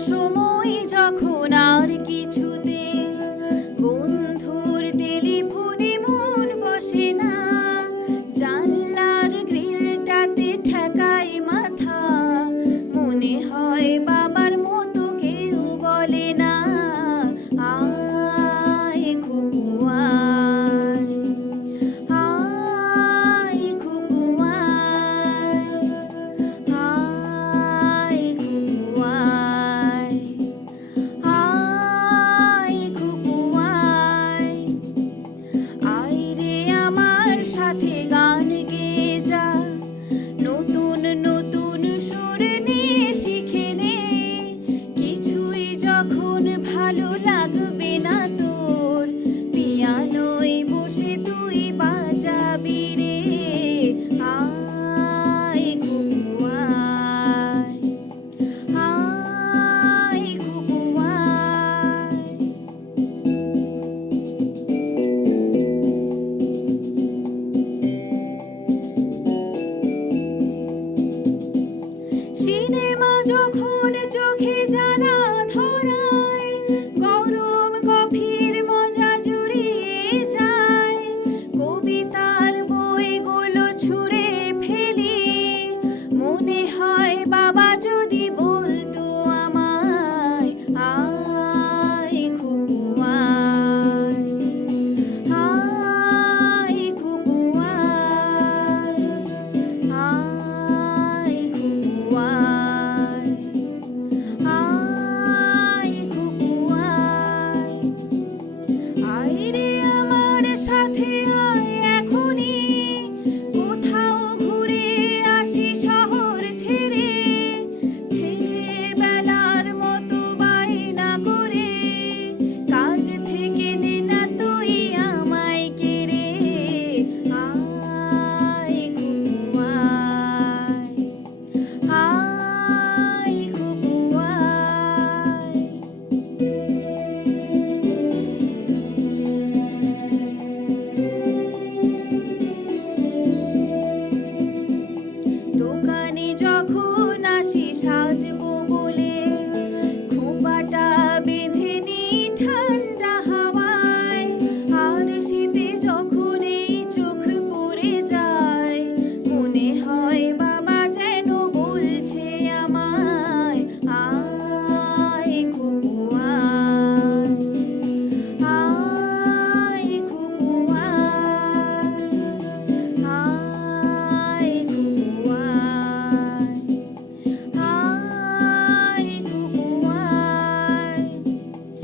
সময় যখন আর কিছুতে বন্ধুর টেলিফোনে মন বসে না, জানলার গ্রিলটাতে ঠেকাই মাথা, মনে হয় বাবার মতো কেউ বলে না, আয় খুকু আয়, আয় খুকু আয়, আয় খুকু আয়, আয় খুকু আয়, আয় রে আমার সাথে গান গেয়ে যা, নতুন নতুন সুর নিয়ে শিখে নে, কিছুই যখন ভালো লাগবে না তোর, পিয়ানোয় বসে তুই বাজাবি রে, আয় খুকু আয়, আয় খুকু আয়। সিনেমা যখন চোখে জ্বালা ধরায়, গরম কফির মজা জুড়িয়ে যায়, কবিতার বইগুলো ছুঁড়ে ফেলি, মনে হয় বাবা যদি বলতো আমায়, আয় খুকু আয়, আয় খুকু আয়, আয় খুকু আয়, আয় খুকু আয়, আয় রে আমার সাথে আয় এখনই, কোথাও ঘুরে আসি শহর ছেড়ে, ছেলেবেলার মতো বায়না করে, কাজ থেকে নে না তুই আমায় কেড়ে, আয় খুকু আয়, আয় খুকু আয়। দোকানে যখন আসি সাজবো বলে,